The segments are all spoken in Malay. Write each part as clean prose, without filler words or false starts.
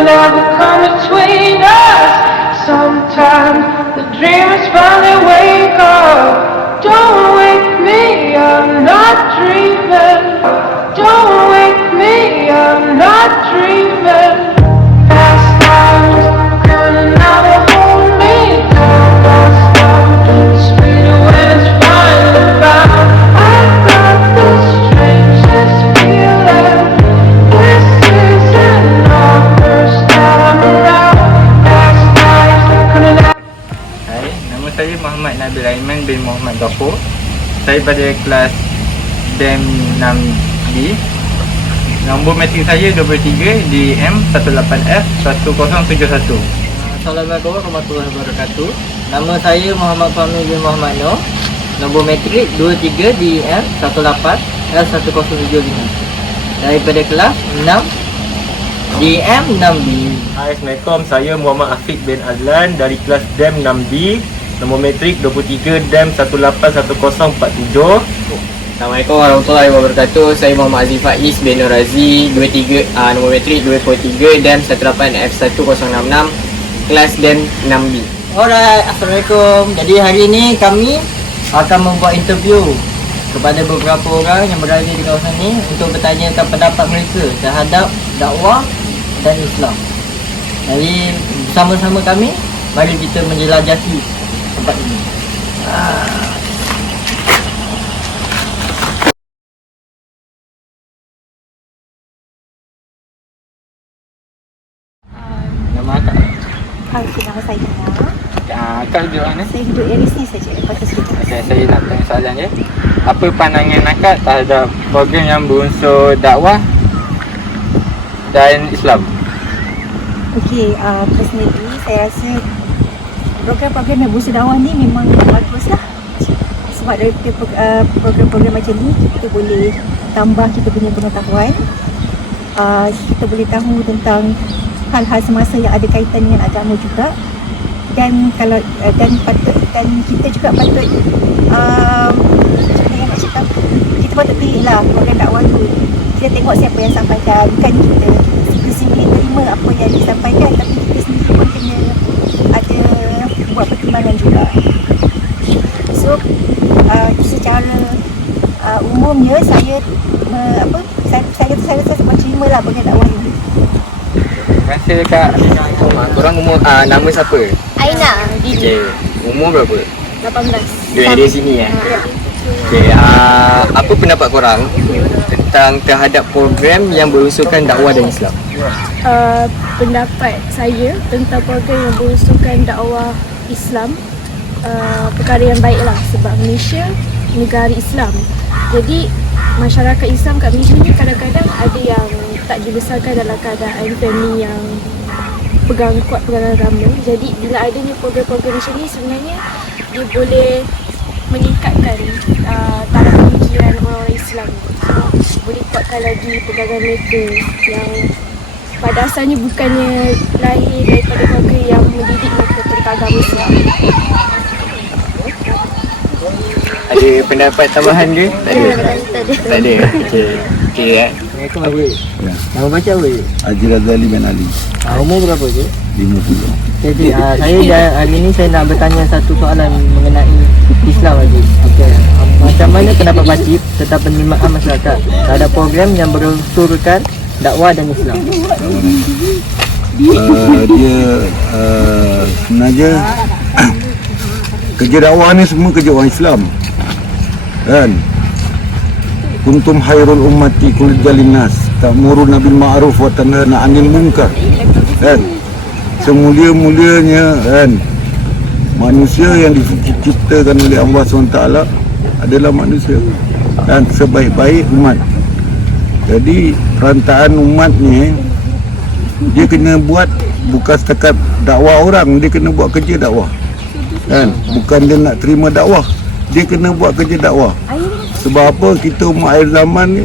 Nothing ever come between us. Sometimes the dreamers finally wake up. Don't wake me, I'm not dreaming. Don't wake me, I'm not dreaming. Past lives coming out to hold me down. Lost love, sweeter when it's finally found. I got the strangest feeling. This isn't our first time around. Past lives coming out. Hai, nama saya Muhammad Nabil Aiman bin Muhammad Ghaffur. Saya pada kelas DEM 6D. Nombor matrik saya 23 di M18F1071. Assalamualaikum warahmatullahi wabarakatuh. Nama saya Muhammad Fahmi bin Muhammad Noor. Nombor matrik 23 di M18F1075. Daripada kelas 6 di M6B. Hai, Assalamualaikum. Saya Muhammad Afiq bin Azlan dari kelas DEM 6D. Nombor matrik 23 DEM 181047. Assalamualaikum warahmatullahi wabarakatuh. Saya Muhammad Aziz Faiz bin Nur Aziz, 23 nombor matrik 23 DEM 18F1066, kelas DEM 6B. Alright, Assalamualaikum. Jadi hari ini kami akan membuat interview kepada beberapa orang yang berada di kawasan ini untuk bertanyakan pendapat mereka terhadap dakwah dan Islam. Jadi bersama-sama kami, mari kita menjelajahi tempat ini. Nama akak? Nama saya Dina. Akak duduk mana? Saya duduk area sini saja. Lepas tu sekejap. Okay, saya nak tanya soalan je. Apa pandangan akak terhadap program yang berunsur dakwah dan Islam? Okey, personally saya rasa program-program yang berusaha dakwah ni memang baguslah. Sebab dari program-program macam ni kita boleh tambah kita punya pengetahuan. Kita boleh tahu tentang hal-hal semasa yang ada kaitan dengan agama juga. Dan kalau dan kita juga patut kita patut pilihlah program dakwah tu. Kita tengok siapa yang sampaikan, bukan kita sendiri terima apa yang disampaikan, tapi kita sendiri pun kena ada buat pertimbangan juga. So secara umumnya saya sebab terimalah program dakwah ini. Terima kasih Kak. Korang umur nama siapa? Aina. Okey, umur berapa? 18. Dua area sini Okey, apa pendapat korang tentang terhadap program yang berunsurkan dakwah dan Islam? Pendapat saya tentang program yang berunsurkan dakwah Islam perkara yang baiklah, sebab Malaysia negara Islam. Jadi masyarakat Islam kat Malaysia ni kadang-kadang ada yang tak dibesarkan dalam keadaan family yang kuat pegangan agama. Jadi bila adanya program-program macam ni, sebenarnya dia boleh meningkatkan taraf pemikiran orang-orang Islam. So, boleh kuatkan lagi pegangan mereka yang pada asalnya bukannya lahir daripada keluarga yang mendidik mereka tentang agama Islam. Ada pendapat tambahan ke? Tak ada. Tak ada. Okey. Assalamualaikum Abid. Ya. Nama baca apa je? Haji Razali bin Ali, Umur berapa je? 50. Jadi hari ini saya nak bertanya satu soalan mengenai Islam Abid. Okey. Macam mana pendapat Pakcik tentang penerimaan masyarakat terhadap program yang berunsurkan dakwah dan Islam? Dia sebenarnya kerja dakwah ni semua kerja orang Islam, kan? Kuntum khairul ummati khurrijal linnas ta'muruna bil ma'ruf wa tanhauna 'anil munkar, kan? Semulia-mulianya, kan, manusia yang diciptakan oleh Allah SWT adalah manusia, dan sebaik-baik umat. Jadi perantaraan umat ni dia kena buat bukan setakat dakwah orang, dia kena buat kerja dakwah, kan? Bukan dia nak terima dakwah, dia kena buat kerja dakwah. Sebab apa? Kita umat akhir zaman ni,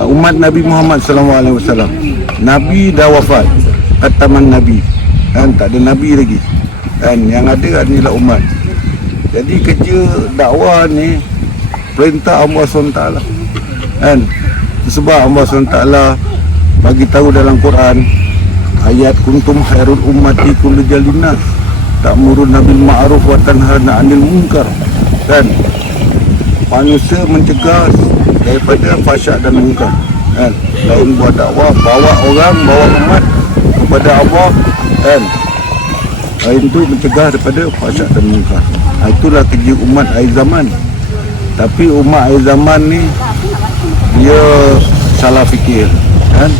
umat Nabi Muhammad SAW. Nabi dah wafat, khataman Nabi, kan? Tak ada Nabi lagi, kan? Yang ada adalah umat. Jadi kerja dakwah ni perintah Allah SWT, kan? Sebab Allah SWT bagi tahu dalam Quran, ayat kuntum khairul ummati kullu jalinas ta'muruna bil ma'ruf wa tanhauna 'anil munkar. Kan manusia mencegah daripada fahsyat dan munkar, kan. Lain buat dakwah, bawa orang, bawa umat kepada Allah, kan. Lain tu mencegah daripada fahsyat dan munkar. Itulah kerja umat akhir zaman. Tapi umat akhir zaman ni dia salah fikir, kan.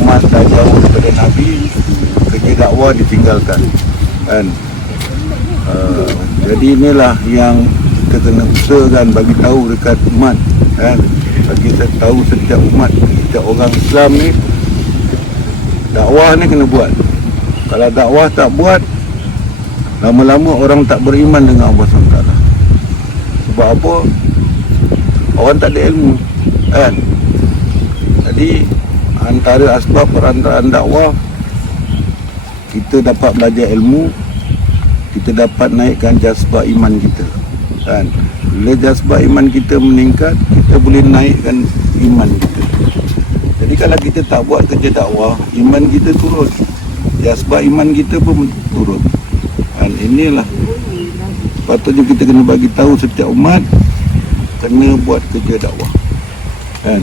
Umat dah jauh daripada Nabi, kerja dakwah ditinggalkan, kan. Jadi inilah yang kita kena usahakan bagi tahu dekat umat, kan. Bagi tahu setiap umat, setiap orang Islam ni, dakwah ni kena buat. Kalau dakwah tak buat, lama-lama orang tak beriman dengan Allah SWT. Sebab apa? Orang tak ada ilmu, kan. Jadi antara asbab perantaraan dakwah, kita dapat belajar ilmu, kita dapat naikkan jazbah iman kita, kan. Bila jazbah iman kita meningkat, kita boleh naikkan iman kita. Jadi kalau kita tak buat kerja dakwah, iman kita turun, jazbah iman kita pun turun, kan. Inilah patutnya kita kena bagi tahu setiap umat kena buat kerja dakwah, kan.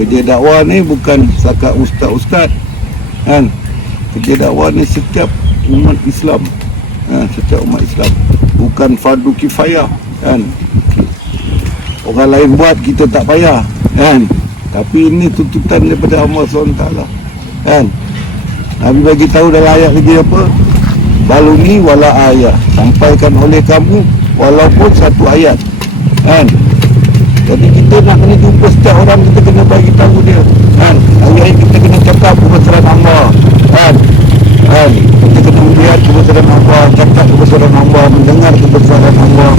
Kerja dakwah ni bukan setakat ustaz-ustaz, kan. Kerja dakwah ni setiap umat Islam, setiap umat Islam, bukan fardu kifayah, kan. Orang lain buat, kita tak payah, kan. Tapi ini tuntutan daripada Allah SWT, kan. Nabi bagi tahu dalam ayat lagi apa? Baluni wala ayat, sampaikan oleh kamu walaupun satu ayat, kan. Jadi kita nak kena jumpa setiap orang, kita kena bagi tahu dia, kan. Hari-hari kita kena cakap kebesaran Allah, kan. Kan, kita kena melihat kebesaran Allah, cakap kebesaran Allah, mendengar kebesaran Allah.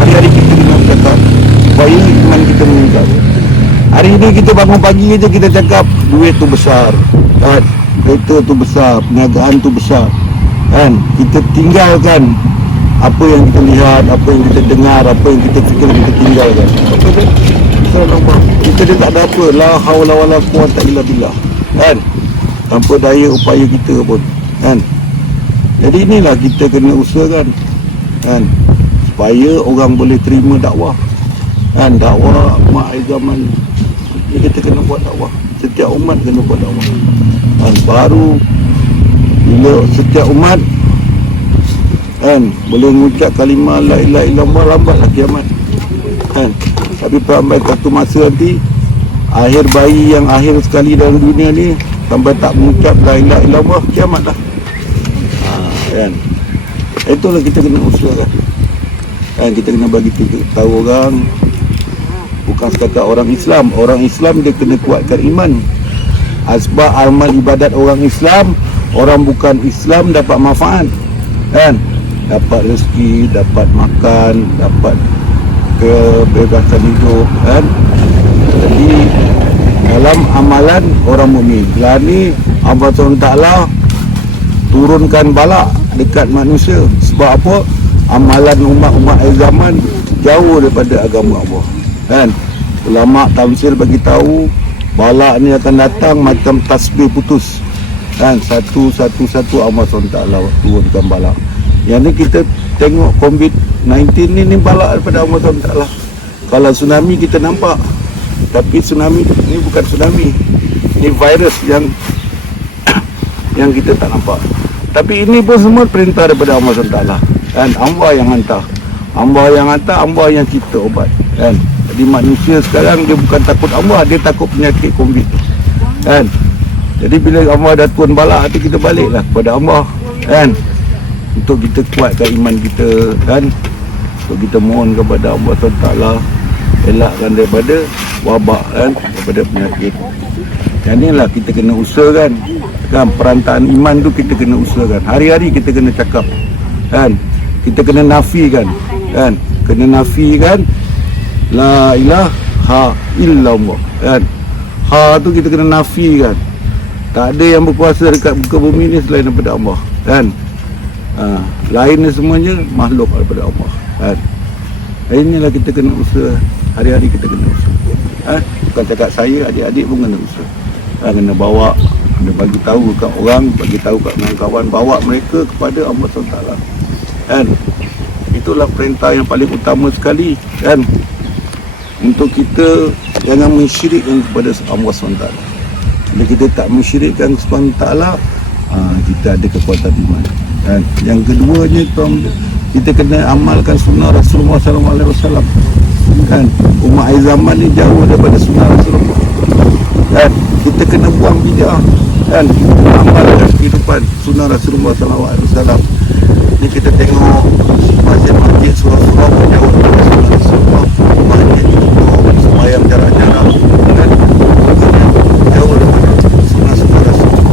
Hari-hari kita kena cakap supaya iman kita meningkat. Hari ini kita bangun pagi aja kita cakap duit tu besar, kan. Kereta tu besar, perniagaan tu besar, kan. Kita tinggalkan apa yang kita lihat, apa yang kita dengar, apa yang kita fikir, kita tinggalkan. Apa dia? Kebesaran Allah. Kita dia tak ada apa, la haula wala quwwata illa billah, kan. Tanpa daya upaya kita pun, kan. Jadi inilah kita kena usahakan, kan, supaya orang boleh terima dakwah, kan. Dakwah mak akhir zaman ni kita kena buat dakwah, setiap umat kena buat dakwah, kan. Baru bila setiap umat, kan, boleh mengucap kalimah la ilaha illallah, lambatlah kiamat, kan. Tapi sampai satu masa nanti, akhir bayi yang akhir sekali dalam dunia ni, sampai tak mengucap la ilaha illallah, kiamat dah, kan. Itulah kita kena usahakan, kan. Kita kena bagi tahu orang, bukan sekadar orang Islam dia kena kuatkan iman. Asbab amal ibadat orang Islam, orang bukan Islam dapat manfaat, kan. Dapat rezeki, dapat makan, dapat kebebasan hidup, kan. Jadi dalam amalan orang mukmin, lah ni Allah SWT turunkan bala dekat manusia. Sebab apa? Amalan umat-umat akhir zaman jauh daripada agama Allah, kan. Ulama tafsir bagi tahu bala ni akan datang macam tasbih putus, kan. Satu-satu Allah SWT turunkan bala. Yang ni kita tengok COVID-19 ni bala daripada Allah SWT. Kalau tsunami kita nampak, tapi tsunami ni bukan tsunami, ni virus yang kita tak nampak. Tapi ini pun semua perintah daripada Allah SWT, kan. Allah yang hantar, Allah yang cipta obat, kan. Jadi manusia sekarang dia bukan takut Allah, dia takut penyakit COVID, kan. Jadi bila Allah dah turun bala, hati kita baliklah kepada Allah, kan. Untuk kita kuatkan iman kita, kan. Untuk kita mohon kepada Allah SWT, elakkan daripada wabak, kan, daripada penyakit. Yang inilah kita kena usahakan, kan. Perantaraan iman tu kita kena usahakan. Hari-hari kita kena cakap, kan. Kita kena nafikan, kan. Kena nafikan la ilaha illallah, kan. Ha tu kita kena nafikan. Tak ada yang berkuasa dekat muka bumi ni selain daripada Allah, kan. Lain semuanya makhluk daripada Allah, kan. Inilah kita kena usaha. Hari-hari kita kena usaha, bukan cakap saya, adik-adik pun kena usaha, kena bawa Dia bagi tahu kat orang, bagi tahu kat kawan-kawan, bawa mereka kepada Allah SWT. Kan? Itulah perintah yang paling utama sekali, kan? Untuk kita jangan mensyirikkan kepada Allah SWT. Bila kita tak mensyirikkan SWT, kita ada kekuatan iman. Kan? Yang keduanya, kita kena amalkan sunnah Rasulullah SAW. Kan? Umat akhir zaman ni jauh daripada sunnah Rasulullah. Kan? Kita kena buang bidah. Kan? Kita kena amalkan kehidupan sunnah Rasulullah SAW. Ni kita tengok masjid-masjid surau-surau pun jauh daripada sunnah Rasulullah. Masjid itu sembahyang jarak-jarak. Kan? Jauh daripada sunnah-sunnah Rasulullah.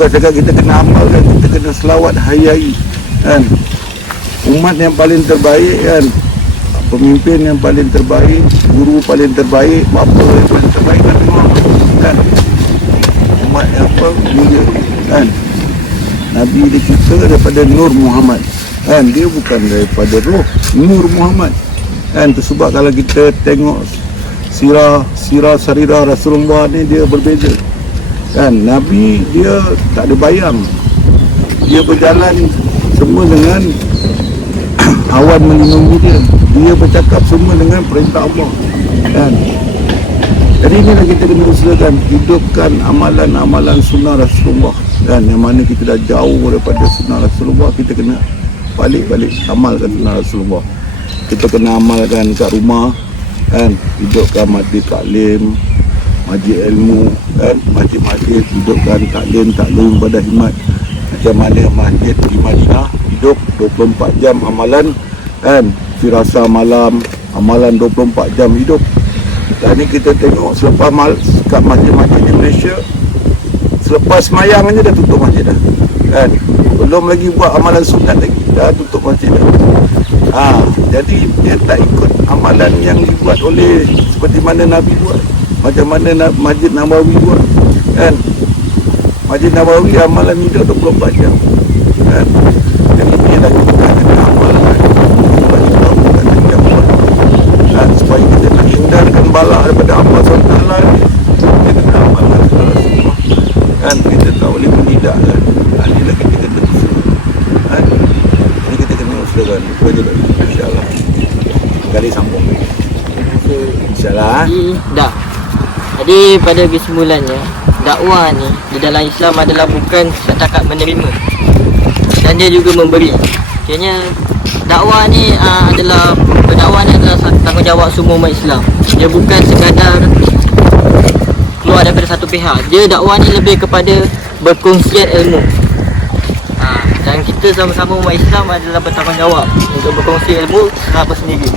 Bukan cakap kita kena amalkan, kita kena selawat hayai, kan? Umat yang paling terbaik, kan? Pemimpin yang paling terbaik, guru paling terbaik, bapa yang paling terbaik, Nabi Muhammad, kan? Umat yang apa? Mulia, kan? Nabi dicipta daripada Nur Muhammad, kan? Dia bukan daripada roh, Nur Muhammad, kan? Itu sebab kalau kita tengok sarirah Rasulullah ni, dia berbeza. Kan, Nabi dia tak ada bayang. Dia berjalan semua dengan awan melindungi dia. Dia bercakap semua dengan perintah Allah. Kan. Jadi inilah kita kena usahakan hidupkan amalan-amalan sunnah Rasulullah. Dan yang mana kita dah jauh daripada sunnah Rasulullah, kita kena balik-balik amalkan sunnah Rasulullah. Kita kena amalkan kat rumah, kan, hidupkan majlis taklim, majlis ilmu, kan, masjid-masjid hidupkan taklim pada hikmat. Macam mana masjid di Madinah hidup 24 jam amalan, kan, firasa malam, amalan 24 jam hidup. Dan ni kita tengok selepas kat masjid-masjid di Malaysia, selepas semayang aja dah tutup masjid dah, kan, belum lagi buat amalan sunat lagi, dah tutup masjid dah. Jadi dia tak ikut amalan yang dibuat oleh seperti mana Nabi buat. Macam mana Masjid Nabawi buat, kan? Masjid Nabawi amalan hidup 24 jam, kan? Jadi inilah kita kena amalkan supaya kita nak hindarkan bala daripada Allah SWT. Kita kena amalkan Rasulullah, kan? Kita tak boleh menidak, kan? Inilah kita kena usaha, kan? Ini kita kena usahakan. Itu aja dah, insyaAllah. Kali sambung, insyaAllah. Dah. Jadi pada kesimpulannya, dakwah ni di dalam Islam adalah bukan setakat menerima, dan dia juga memberi. Kayaknya dakwah ni adalah tanggungjawab semua umat Islam. Dia bukan sekadar keluar daripada satu pihak. Dia dakwah ni lebih kepada berkongsian ilmu. Dan kita sama-sama umat Islam adalah bertanggungjawab untuk berkongsi ilmu sendiri.